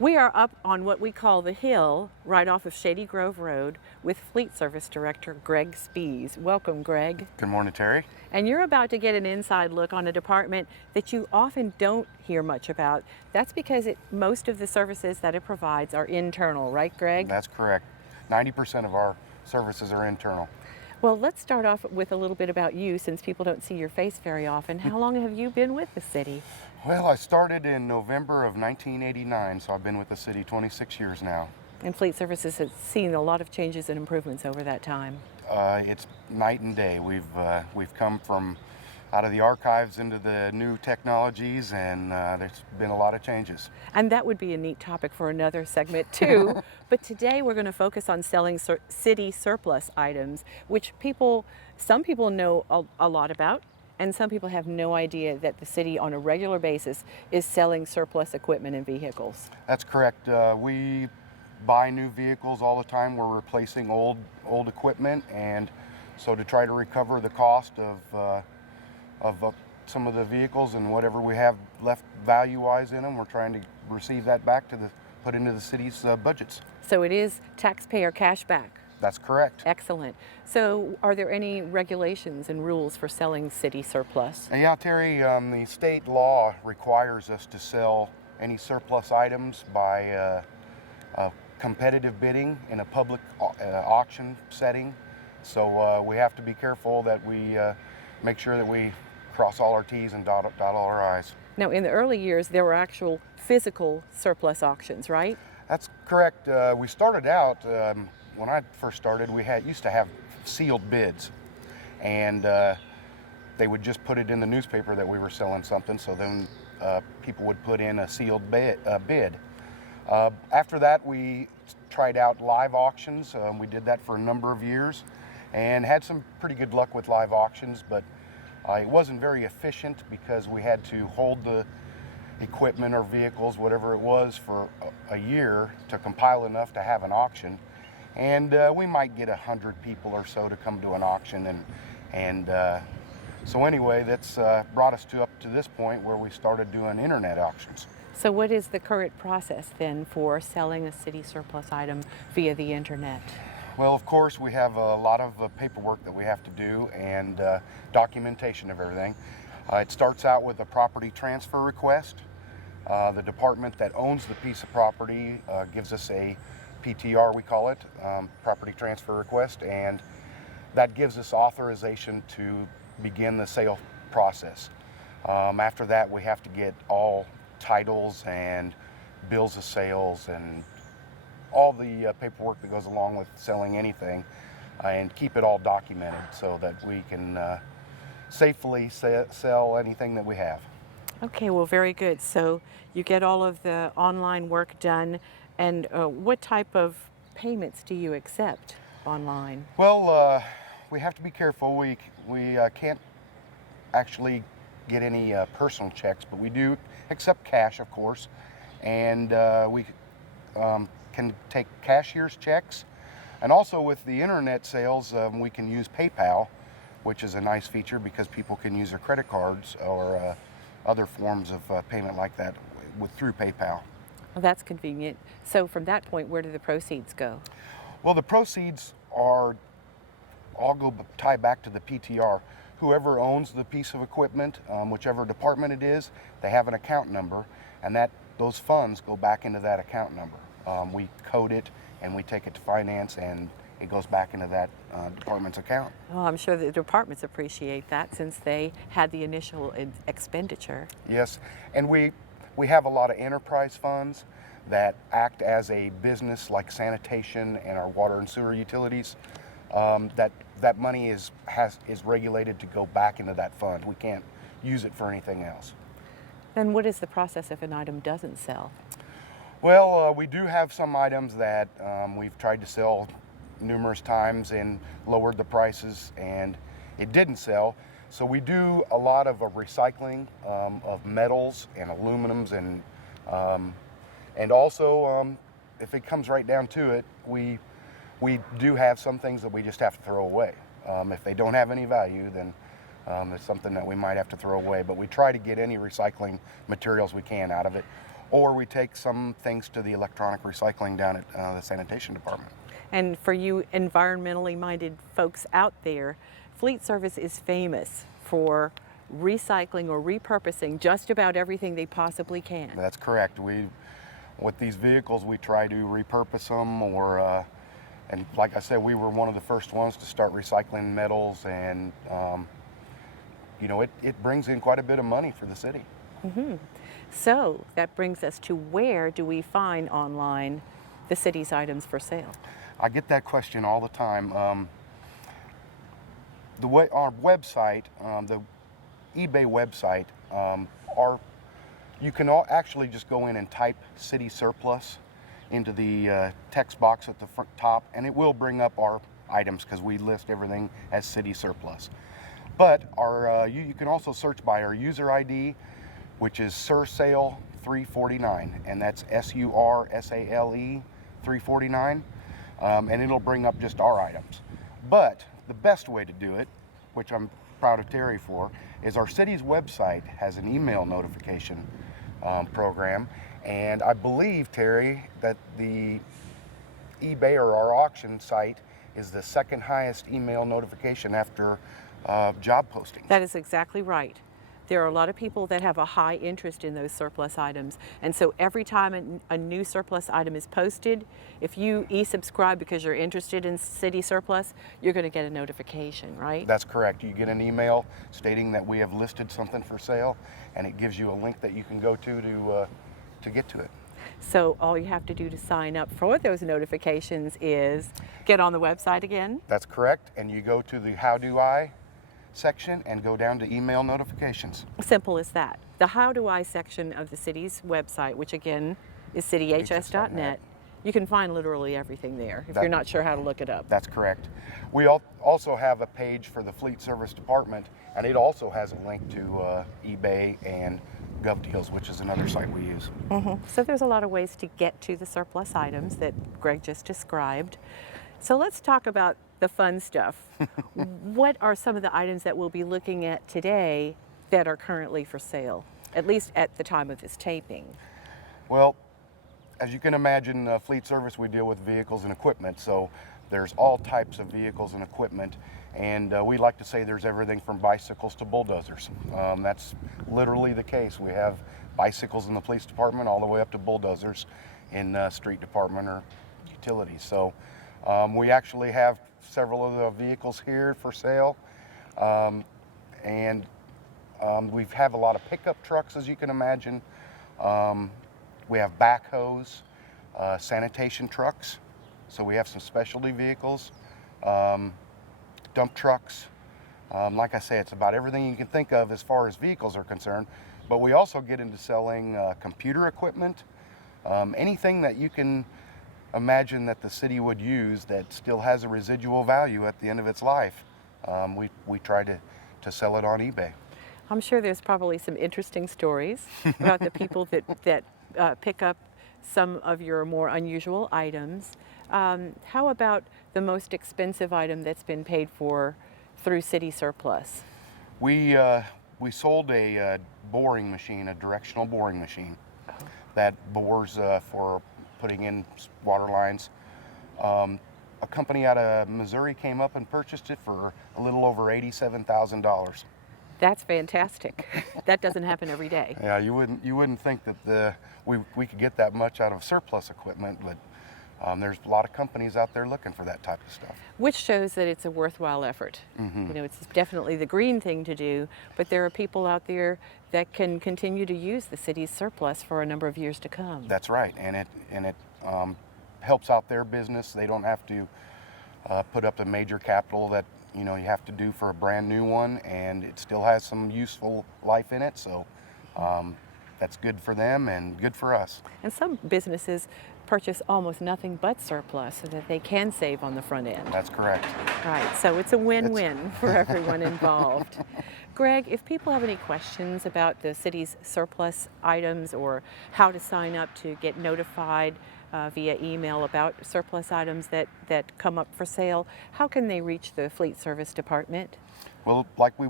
We are up on what we call the hill, right off of Shady Grove Road, with Fleet Service Director Greg Spees. Welcome, Greg. Good morning, Terry. And you're about to get an inside look on a department that you often don't hear much about. That's because most of the services that it provides are internal, right, Greg? That's correct. 90% of our services are internal. Well, let's start off with a little bit about you, since people don't see your face very often. How long have you been with the city? Well, I started in November of 1989, so I've been with the city 26 years now. And Fleet Services has seen a lot of changes and improvements over that time. It's night and day. We've come from out of the archives into the new technologies, and there's been a lot of changes. And that would be a neat topic for another segment too. But today we're going to focus on selling city surplus items, which some people know a lot about, and some people have no idea that the city on a regular basis is selling surplus equipment and vehicles. That's correct. We buy new vehicles all the time. We're replacing old equipment, and so to try to recover the cost of some of the vehicles and whatever we have left value-wise in them, we're trying to receive that back to put into the city's budgets. So it is taxpayer cash back. That's correct. Excellent. So are there any regulations and rules for selling city surplus? Yeah, Terry, the state law requires us to sell any surplus items by competitive bidding in a public auction setting. So we have to be careful that we make sure that we cross all our T's and dot all our I's. Now, in the early years, there were actual physical surplus auctions, right? That's correct. We started out, when I first started, we used to have sealed bids, and they would just put it in the newspaper that we were selling something, so then people would put in a sealed bid. After that, we tried out live auctions. We did that for a number of years and had some pretty good luck with live auctions, but it wasn't very efficient because we had to hold the equipment or vehicles, whatever it was, for a year to compile enough to have an auction. And we might get 100 people or so to come to an auction. So anyway, that's brought us up to this point where we started doing internet auctions. So what is the current process then for selling a city surplus item via the internet? Well, of course, we have a lot of paperwork that we have to do and documentation of everything. It starts out with a property transfer request. The department that owns the piece of property gives us a PTR, we call it, property transfer request, and that gives us authorization to begin the sale process. After that, we have to get all titles and bills of sales and all the paperwork that goes along with selling anything, and keep it all documented so that we can safely sell anything that we have. Okay, well, very good. So you get all of the online work done, and what type of payments do you accept online? Well, we have to be careful. We can't actually get any personal checks, but we do accept cash, of course, and we can take cashier's checks. And also with the internet sales, we can use PayPal, which is a nice feature because people can use their credit cards or other forms of payment like that through PayPal. Well, that's convenient. So from that point, where do the proceeds go? Well, the proceeds all tie back to the PTR. Whoever owns the piece of equipment, whichever department it is, they have an account number, and those funds go back into that account number. We code it and we take it to finance, and it goes back into that department's account. Well, I'm sure the departments appreciate that, since they had the initial expenditure. Yes, and we have a lot of enterprise funds that act as a business, like sanitation and our water and sewer utilities. That money is regulated to go back into that fund. We can't use it for anything else. Then what is the process if an item doesn't sell? Well, we do have some items that we've tried to sell numerous times and lowered the prices, and it didn't sell. So we do a lot of recycling of metals and aluminums, and also if it comes right down to it, we do have some things that we just have to throw away. If they don't have any value, then it's something that we might have to throw away. But we try to get any recycling materials we can out of it. or we take some things to the electronic recycling down at the sanitation department. And for you environmentally minded folks out there, Fleet Service is famous for recycling or repurposing just about everything they possibly can. That's correct. With these vehicles, we try to repurpose them, and like I said, we were one of the first ones to start recycling metals, and it brings in quite a bit of money for the city. So that brings us to, where do we find online the city's items for sale? I get that question all the time. Our website, the eBay website, you can actually just go in and type city surplus into the text box at the front top, and it will bring up our items because we list everything as city surplus. But you can also search by our user ID, which is SURSALE 349, and that's SURSALE 349, and it'll bring up just our items. But the best way to do it, which I'm proud of Terry for, is our city's website has an email notification program, and I believe, Terry, that the eBay or our auction site is the second highest email notification after job postings. That is exactly right. There are a lot of people that have a high interest in those surplus items, and so every time a new surplus item is posted, if you e-subscribe because you're interested in city surplus, you're going to get a notification, right? That's correct. You get an email stating that we have listed something for sale, and it gives you a link that you can go to get to it. So all you have to do to sign up for those notifications is get on the website again. That's correct, and you go to the How Do I section and go down to email notifications. Simple as that. The How Do I section of the city's website, which again is cityhs.net, you can find literally everything there if you're not sure how to look it up. That's correct. We also have a page for the Fleet Service Department, and it also has a link to eBay and GovDeals, which is another site we use. So there's a lot of ways to get to the surplus items that Greg just described. So let's talk about the fun stuff. What are some of the items that we'll be looking at today that are currently for sale, at least at the time of this taping? Well, as you can imagine, Fleet Service, we deal with vehicles and equipment, so there's all types of vehicles and equipment, and we like to say there's everything from bicycles to bulldozers. That's literally the case. We have bicycles in the police department all the way up to bulldozers in street department or utilities. So we actually have several of the vehicles here for sale, and we have a lot of pickup trucks, as you can imagine. We have backhoes, sanitation trucks, so we have some specialty vehicles, dump trucks. Like I say, it's about everything you can think of as far as vehicles are concerned, but we also get into selling computer equipment, anything that you can imagine that the city would use that still has a residual value at the end of its life. We try to sell it on eBay. I'm sure there's probably some interesting stories about the people that pick up some of your more unusual items. How about the most expensive item that's been paid for through city surplus? We sold a boring machine, a directional boring machine that bores for putting in water lines. A company out of Missouri came up and purchased it for a little over $87,000. That's fantastic. That doesn't happen every day. Yeah, you wouldn't think that we could get that much out of surplus equipment, but there's a lot of companies out there looking for that type of stuff. Which shows that it's a worthwhile effort. You know, it's definitely the green thing to do, but there are people out there that can continue to use the city's surplus for a number of years to come. That's right, and it helps out their business. They don't have to put up the major capital that you have to do for a brand new one, and it still has some useful life in it. So that's good for them and good for us. And some businesses purchase almost nothing but surplus so that they can save on the front end. That's correct. Right, so it's a win-win for everyone involved. Greg, if people have any questions about the city's surplus items or how to sign up to get notified via email about surplus items that come up for sale, how can they reach the Fleet Service Department? Well, like we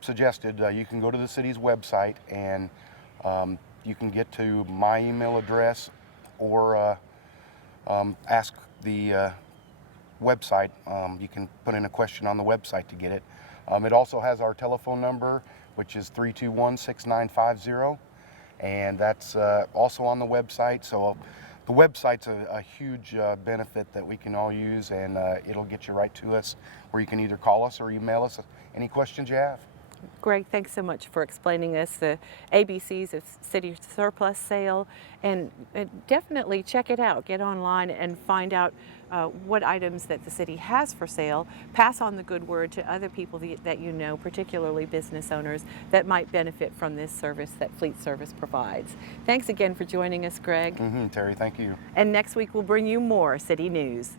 suggested, you can go to the city's website and you can get to my email address or ask the website. You can put in a question on the website to get it. It also has our telephone number, which is 321-6950, and that's also on the website. So the website's a huge benefit that we can all use, and it'll get you right to us, where you can either call us or email us any questions you have. Greg, thanks so much for explaining us the ABCs of city surplus sale, and definitely check it out. Get online and find out what items that the city has for sale. Pass on the good word to other people that you know, particularly business owners that might benefit from this service that Fleet Service provides. Thanks again for joining us, Greg. Terry, thank you. And next week we'll bring you more city news.